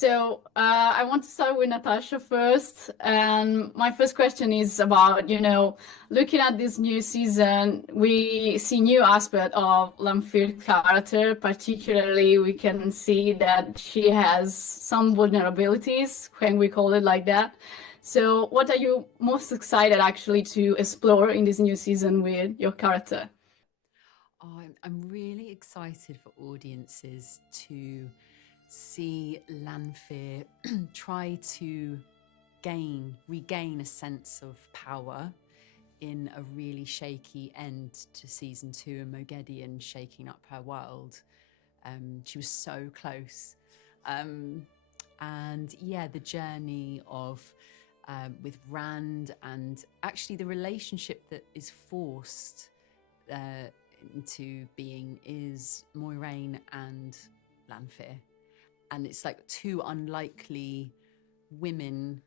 So I want to start with Natasha first. And my first question is about, looking at this new season, we see new aspect of Lanfear's character. Particularly, we can see that she has some vulnerabilities, when we call it like that. So what are you most excited actually to explore in this new season with your character? Oh, I'm really excited for audiences to see Lanfear try to regain a sense of power in a really shaky end to season 2 and Moghedien shaking up her world. She was so close. And yeah, the journey of with Rand, and actually the relationship that is forced into being is Moiraine and Lanfear. And it's like two unlikely women,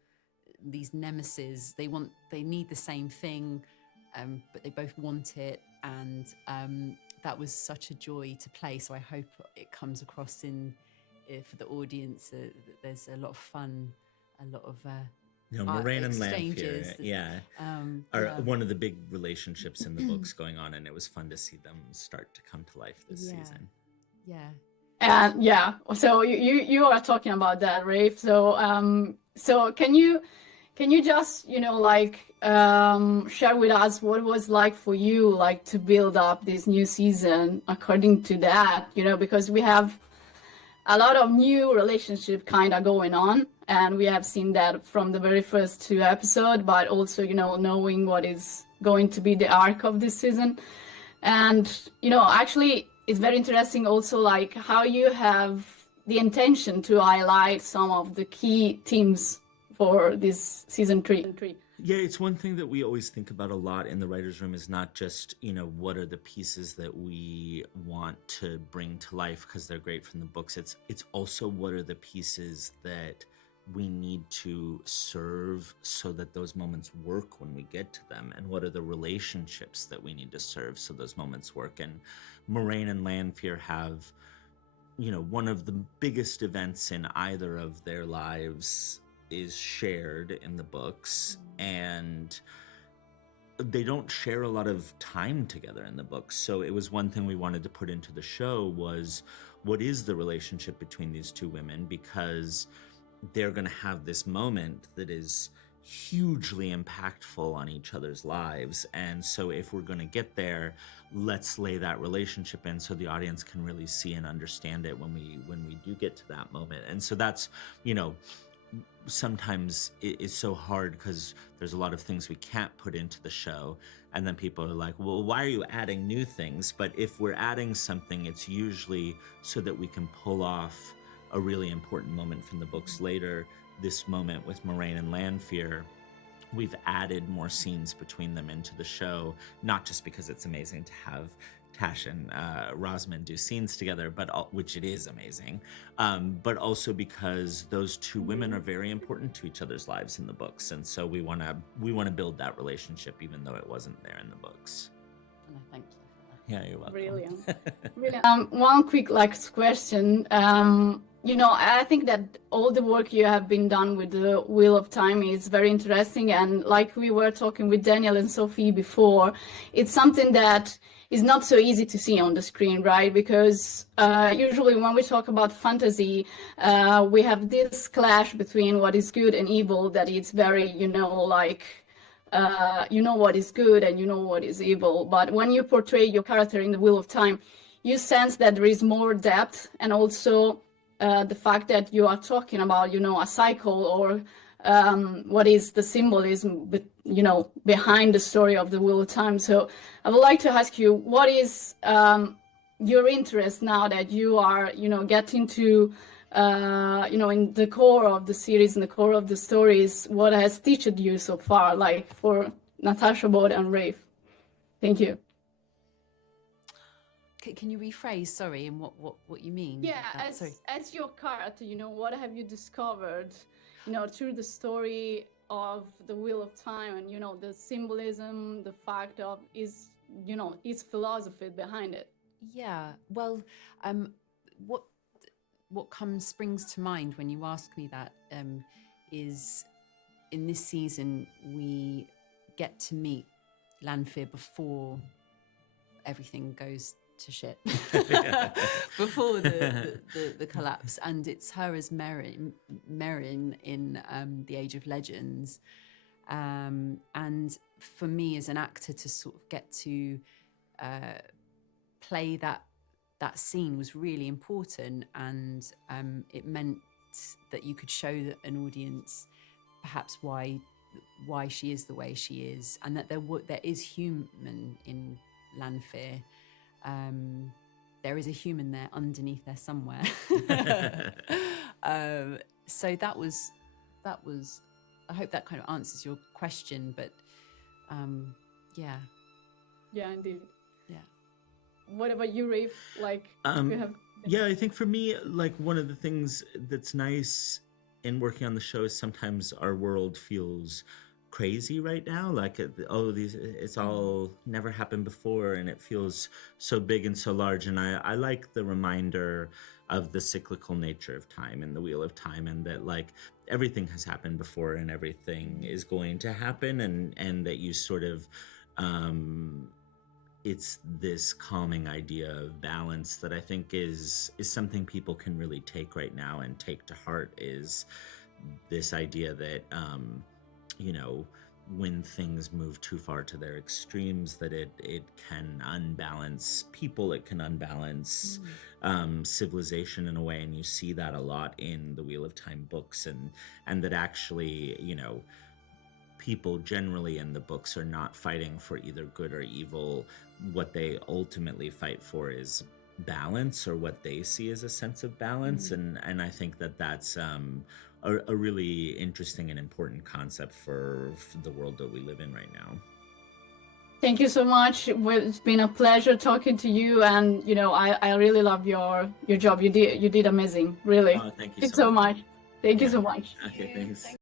these nemesis. They need the same thing, but they both want it. And that was such a joy to play. So I hope it comes across for the audience. There's a lot of fun, a lot of Moiraine and exchanges. Lanfear, are one of the big relationships in the books going on, and it was fun to see them start to come to life this season. Yeah. And yeah, so you are talking about that, Rafe. So so can you just share with us what it was like for you, like to build up this new season according to that, because we have a lot of new relationship kind of going on, and we have seen that from the very first 2 episodes, but also knowing what is going to be the arc of this season. And actually it's very interesting also, like, how you have the intention to highlight some of the key themes for this season 3. Yeah, it's one thing that we always think about a lot in the writer's room, is not just, what are the pieces that we want to bring to life because they're great from the books. It's also what are the pieces that we need to serve so that those moments work when we get to them, and what are the relationships that we need to serve so those moments work. And Moiraine and Lanfear have, one of the biggest events in either of their lives is shared in the books, and they don't share a lot of time together in the books. So it was one thing we wanted to put into the show was, what is the relationship between these two women? Because they're going to have this moment that is hugely impactful on each other's lives. And so if we're going to get there, let's lay that relationship in so the audience can really see and understand it when we do get to that moment. And so that's, sometimes it's so hard because there's a lot of things we can't put into the show, and then people are like, well, why are you adding new things? But if we're adding something, it's usually so that we can pull off a really important moment from the books later. This moment with Moiraine and Lanfear, we've added more scenes between them into the show, not just because it's amazing to have Tash and Rosamund do scenes together, which it is amazing, but also because those two women are very important to each other's lives in the books, and so we want to build that relationship even though it wasn't there in the books. And I thank you for that. Yeah, you're welcome. Brilliant. One quick question. I think that all the work you have been done with the Wheel of Time is very interesting, and like we were talking with Daniel and Sophie before, it's something that is not so easy to see on the screen, right? Because usually when we talk about fantasy, we have this clash between what is good and evil, that it's very, what is good and what is evil. But when you portray your character in the Wheel of Time, you sense that there is more depth, and also the fact that you are talking about, a cycle, or what is the symbolism, behind the story of the Wheel of Time. So I would like to ask you, what is your interest now that you are, getting to, in the core of the series, in the core of the stories, what has taught you so far, like for Natasha, Bod, and Rafe? Thank you. Can you rephrase, sorry, and what you mean? Yeah, as your character, what have you discovered, through the story of the Wheel of Time, and the symbolism, the fact of its philosophy behind it? Yeah, well, what what springs to mind when you ask me that is in this season we get to meet Lanfear before everything goes to shit, before the collapse, and it's her as Meryn in The Age of Legends, and for me as an actor to sort of get to play that scene was really important, and it meant that you could show an audience perhaps why she is the way she is, and that there is human in Lanfear. There is a human there underneath there somewhere. So that was. I hope that kind of answers your question, but yeah. Yeah, indeed. Yeah. What about you, Rafe? Like, you have... Yeah, I think for me, like, one of the things that's nice in working on the show is sometimes our world feels crazy right now, like, it's all never happened before, and it feels so big and so large, and I like the reminder of the cyclical nature of time and the wheel of time, and that, like, everything has happened before and everything is going to happen, and that you sort of it's this calming idea of balance that I think is something people can really take right now and take to heart, is this idea that when things move too far to their extremes, that it can unbalance people, it can unbalance civilization in a way, and you see that a lot in the Wheel of Time books, and that actually, people generally in the books are not fighting for either good or evil. What they ultimately fight for is balance, or what they see as a sense of balance, and I think that's a really interesting and important concept for the world that we live in right now. Thank you so much. It's been a pleasure talking to you, and I really love your job. You did amazing, really. Oh, thank you so much. Thank you so much. Okay, thanks.